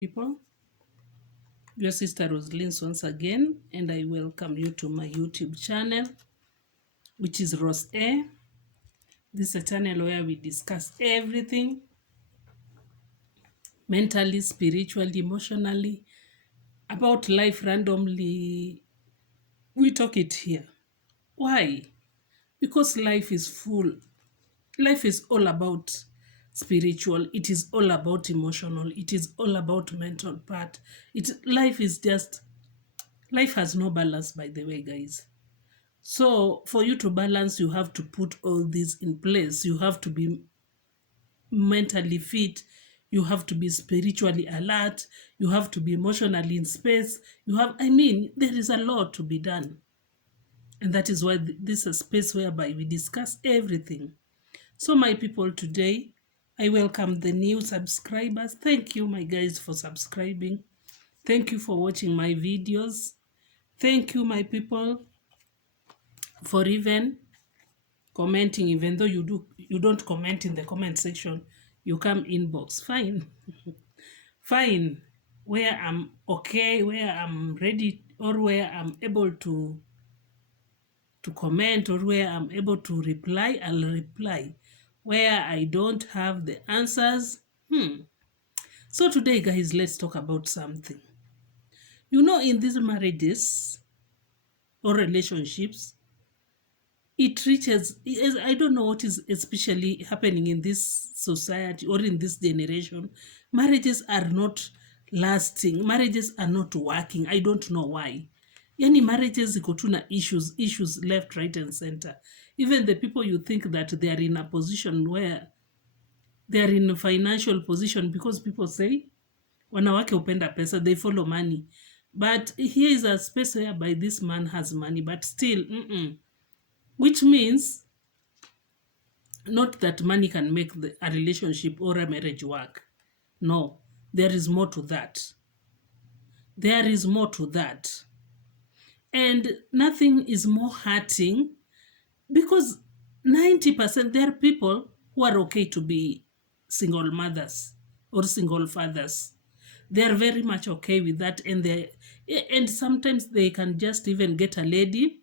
People, your sister Roslyn once again, and I welcome you to my YouTube channel, which is Rose A. This is a channel where we discuss everything mentally, spiritually, emotionally, about life randomly. We talk it here. Why? Because life is full. Life is all about spiritual, it is all about emotional, it is all about mental part. Life has no balance, by the way, guys. So for you to balance, you have to put all these in place. You have to be mentally fit. You have to be spiritually alert. You have to be emotionally in space. There is a lot to be done. And that is why this is a space whereby we discuss everything. So my people, today, I welcome the new subscribers. Thank you, my guys, for subscribing. Thank you for watching my videos. Thank you, my people, for even commenting, even though you don't comment in the comment section, you come inbox. Fine. Fine. Where I'm okay, where I'm ready, or where I'm able to comment, or where I'm able to reply, I'll reply. Where I don't have the answers, So today, guys, let's talk about something. In these marriages or relationships, it reaches, I don't know what is especially happening in this society or in this generation. Marriages are not lasting, marriages are not working. I don't know why. Yani marriages iko tu na issues left, right and center. Even the people you think that they are in a position where they are in a financial position, because people say wanawake upenda pesa, they follow money. But here is a space whereby this man has money, but still which means not that money can make a relationship or a marriage work. No, there is more to that. There is more to that. And nothing is more hurting, because 90% there are people who are okay to be single mothers or single fathers. They are very much okay with that, and sometimes they can just even get a lady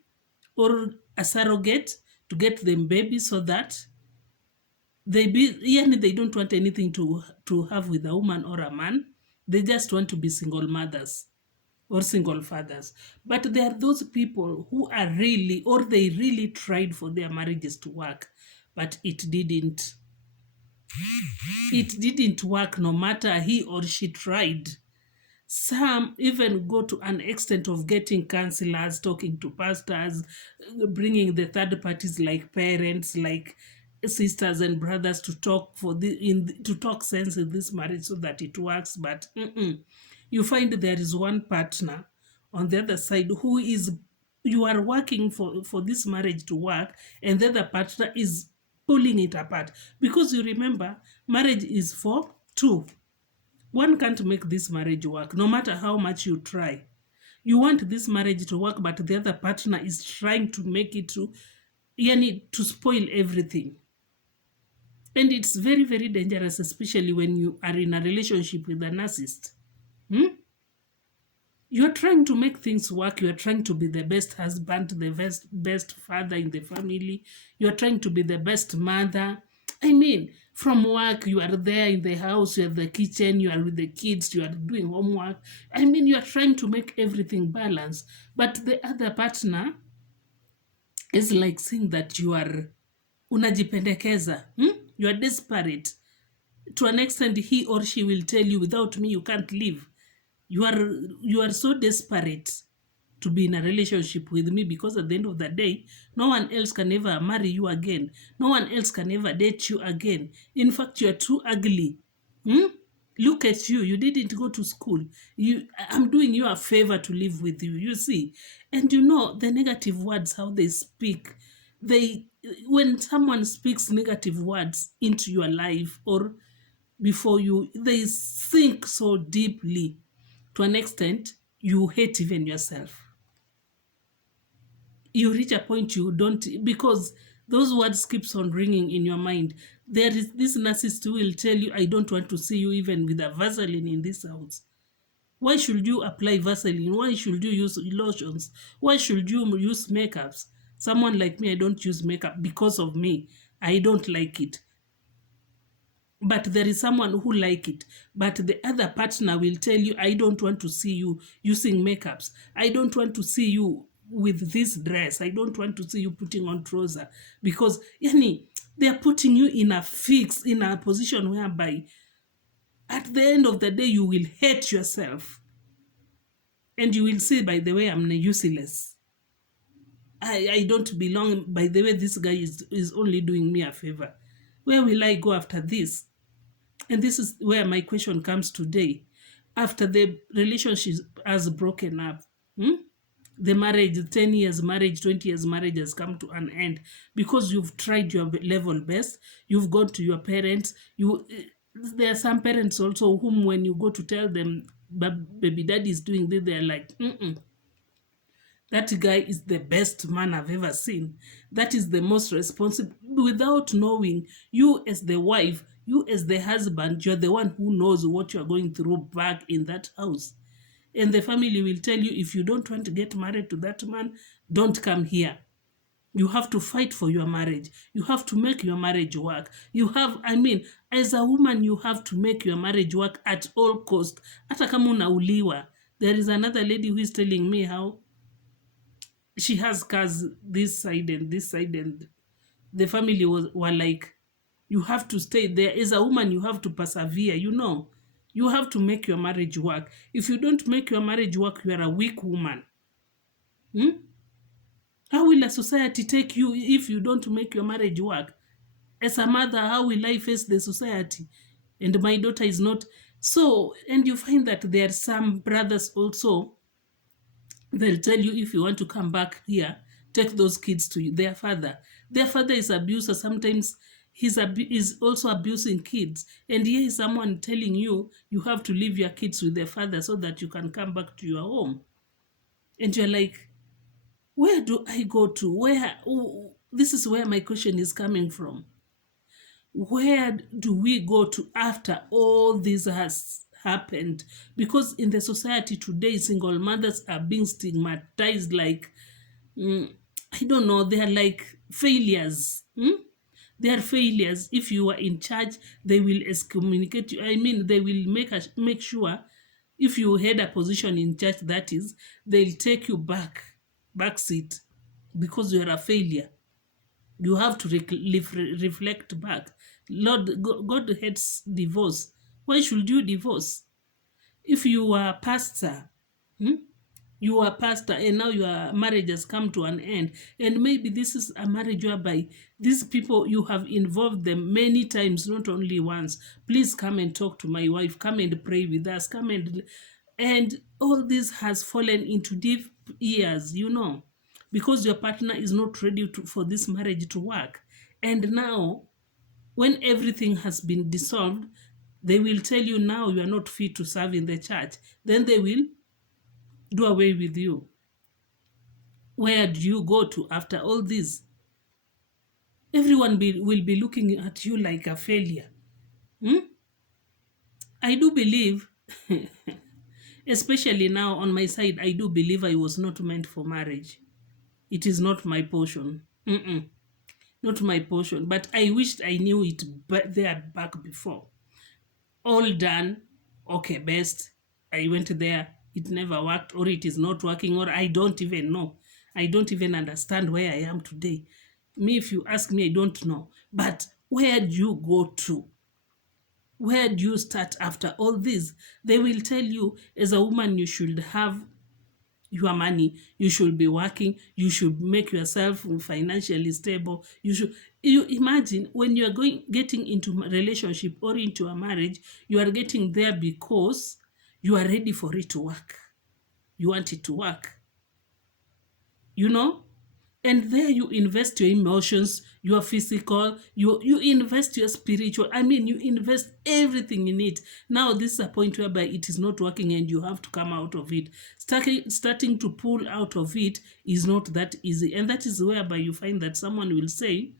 or a surrogate to get them babies, so that they don't want anything to have with a woman or a man. They just want to be single mothers or single fathers. But there are those people who are really, or they really tried for their marriages to work, but it didn't work, no matter he or she tried. Some even go to an extent of getting counselors, talking to pastors, bringing the third parties like parents, like sisters and brothers, to talk to talk sense in this marriage so that it works. But you find there is one partner on the other side who is, you are working for this marriage to work, and the other partner is pulling it apart, because you remember, marriage is for two. One can't make this marriage work, no matter how much you try. You want this marriage to work, but the other partner is trying to make it to spoil everything. And it's very, very dangerous, especially when you are in a relationship with a narcissist. You are trying to make things work. You are trying to be the best husband, the best father in the family. You are trying to be the best mother. From work, you are there in the house, you are the kitchen, you are with the kids, you are doing homework. You are trying to make everything balance. But the other partner is like saying that you are unajipendekeza. You are desperate. To an extent, he or she will tell you, without me, you can't live. You are so desperate to be in a relationship with me, because at the end of the day, no one else can ever marry you again. No one else can ever date you again. In fact, you are too ugly. Look at you. You didn't go to school. I'm doing you a favor to live with you, you see. And the negative words, how they speak. When someone speaks negative words into your life or before you, they sink so deeply, to an extent you hate even yourself. You reach a point you don't, because Those words keeps on ringing in your mind. There is this narcissist who will tell you, I don't want to see you even with a Vaseline in this house. Why should you apply Vaseline? Why should you use lotions? Why should you use makeups? Someone like me, I don't use makeup because of me. I don't like it. But there is someone who like it. But the other partner will tell you, I don't want to see you using makeups. I don't want to see you with this dress. I don't want to see you putting on trouser. Because, yani, they are putting you in a position whereby at the end of the day, you will hate yourself. And you will say, by the way, I'm useless. I don't belong. By the way, this guy is only doing me a favor. Where will I go after this? And this is where my question comes today. After the relationship has broken up, the marriage, 10 years marriage, 20 years marriage has come to an end because you've tried your level best. You've gone to your parents. There are some parents also whom when you go to tell them, baby daddy is doing this, they're like, that guy is the best man I've ever seen. That is the most responsible. Without knowing, you as the wife, you as the husband, you're the one who knows what you're going through back in that house. And the family will tell you, if you don't want to get married to that man, don't come here. You have to fight for your marriage. You have to make your marriage work. As a woman, you have to make your marriage work at all cost. Hata kama unauliwa. There is another lady who is telling me how she has cars this side and this side, and the family were like, you have to stay there. As a woman, you have to persevere, You have to make your marriage work. If you don't make your marriage work, you are a weak woman. How will a society take you if you don't make your marriage work? As a mother, how will I face the society? And my daughter is not. So, and you find that there are some brothers also, they'll tell you, if you want to come back here, take those kids to their father. Their father is abuser. Sometimes he's also abusing kids. And here is someone telling you, you have to leave your kids with their father so that you can come back to your home. And you're like, where do I go to? This is where my question is coming from. Where do we go to after all this has happened? Because in the society today, single mothers are being stigmatized like, I don't know, they are like failures. They are failures. If you are in charge, they will excommunicate you. They will make sure if you had a position in church, that is, they'll take you back seat because you are a failure. You have to reflect back. Lord, God hates divorce. Why should you divorce? If you are a pastor, you are a pastor and now your marriage has come to an end, and maybe this is a marriage whereby these people, you have involved them many times, not only once. Please come and talk to my wife, come and pray with us, and all this has fallen into deep ears, because your partner is not ready for this marriage to work. And now, when everything has been dissolved, they will tell you now you are not fit to serve in the church. Then they will do away with you. Where do you go to after all this? Everyone will be looking at you like a failure. I do believe, especially now on my side, I do believe I was not meant for marriage. It is not my portion. Not my portion. But I wished I knew it there back before. All done. Okay, best. I went there. It never worked, or it is not working, or I don't even know. I don't even understand where I am today. Me, if you ask me, I don't know. But where do you go to? Where do you start after all this? They will tell you, as a woman, you should have your money, you should be working, you should make yourself financially stable. You imagine when you are getting into a relationship or into a marriage, you are getting there because you are ready for it to work. You want it to work. And there you invest your emotions, your physical, you invest your spiritual. I mean, you invest everything in it. Now this is a point whereby it is not working and you have to come out of it. Starting to pull out of it is not that easy. And that is whereby you find that someone will say,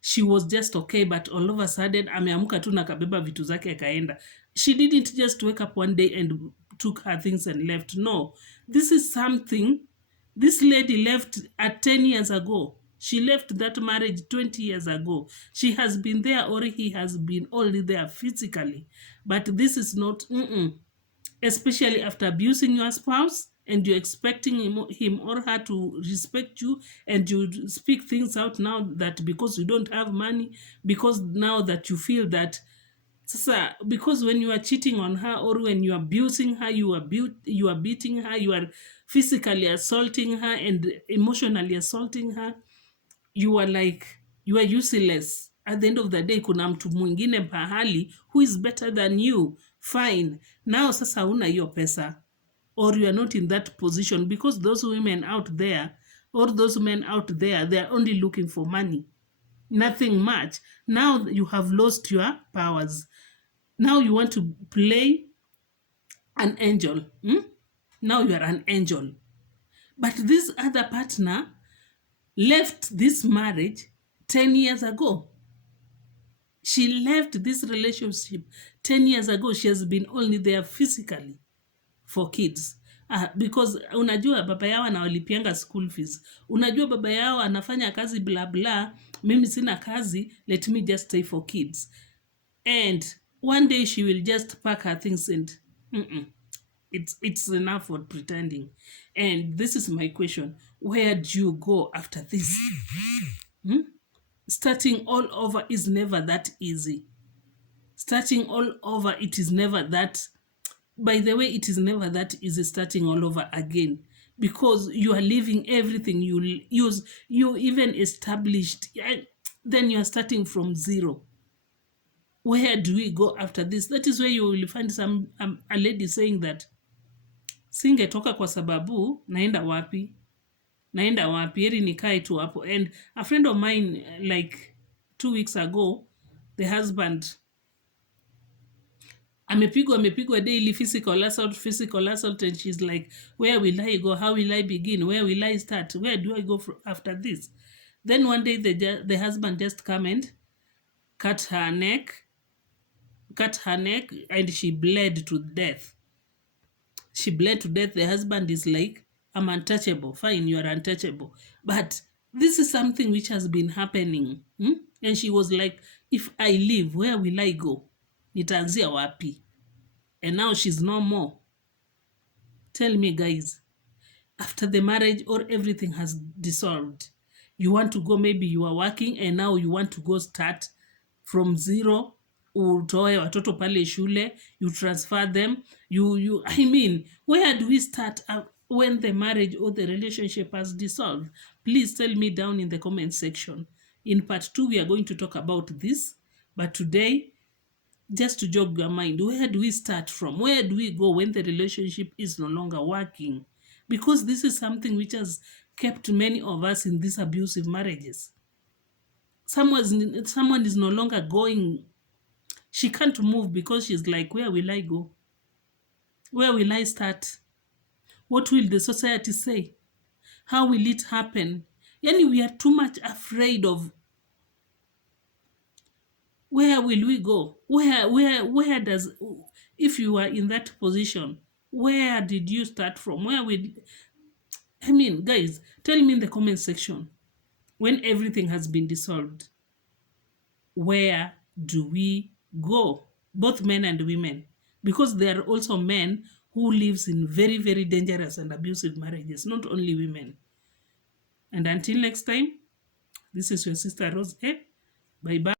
she was just okay, but all of a sudden ameamka tu na kabeba vitu zake akaenda. She didn't just wake up one day and took her things and left. No, this is something. This lady left at 10 years ago. She left that marriage 20 years ago. She has been there, or he has been only there physically. But this is not, especially after abusing your spouse and you're expecting him or her to respect you, and you speak things out now that because you don't have money, because now that you feel that, because when you are cheating on her or when you are abusing her, you are beating her, you are physically assaulting her and emotionally assaulting her, you are like, you are useless. At the end of the day, kuna mtu mwingine pahali who is better than you. Fine. Now sasa una hiyo pesa, or you are not in that position, because those women out there or those men out there, they are only looking for money, nothing much. Now you have lost your powers. Now you want to play an angel. Now you are an angel. But this other partner left this marriage 10 years ago. She left this relationship 10 years ago. She has been only there physically for kids. Because unajua baba yao anawalipianga school fees. Unajua baba yao anafanya kazi bla bla. Mimi sina kazi, let me just stay for kids. And one day she will just pack her things and it's enough for pretending. And this is my question. Where do you go after this? Starting all over is never that easy. Starting all over, it is never that. By the way, it is never that easy starting all over again, because you are leaving everything you use, you even established, then you are starting from zero. Where do we go after this? That is where you will find a lady saying that, singetoka kwa sababu naenda wapi? Heri nikae tu hapo. And a friend of mine, like 2 weeks ago, the husband amepigwa daily physical assault, and she's like, where will I go? How will I begin? Where will I start? Where do I go after this? Then one day the husband just come and cut her neck, and she bled to death. The husband is like, I'm untouchable. Fine, you are untouchable. But this is something which has been happening. And she was like, if I leave, where will I go? Nitaanzia wapi? And now she's no more. Tell me, guys, after the marriage or everything has dissolved, you want to go, maybe you are working and now you want to go start from zero, utoe watoto pale shule, you transfer them, I mean, where do we start when the marriage or the relationship has dissolved? Please tell me down in the comment section. In part 2, we are going to talk about this, but today, just to jog your mind, where do we start from? Where do we go when the relationship is no longer working? Because this is something which has kept many of us in these abusive marriages. Someone is no longer going. She can't move because she's like, where will I go? Where will I start? What will the society say? How will it happen? Yani, we are too much afraid of, where will we go? Where does, if you are in that position, where did you start from? Guys, tell me in the comment section, when everything has been dissolved, where do we go? Both men and women, because there are also men who lives in very, very dangerous and abusive marriages, not only women. And until next time, this is your sister Rose. Bye bye.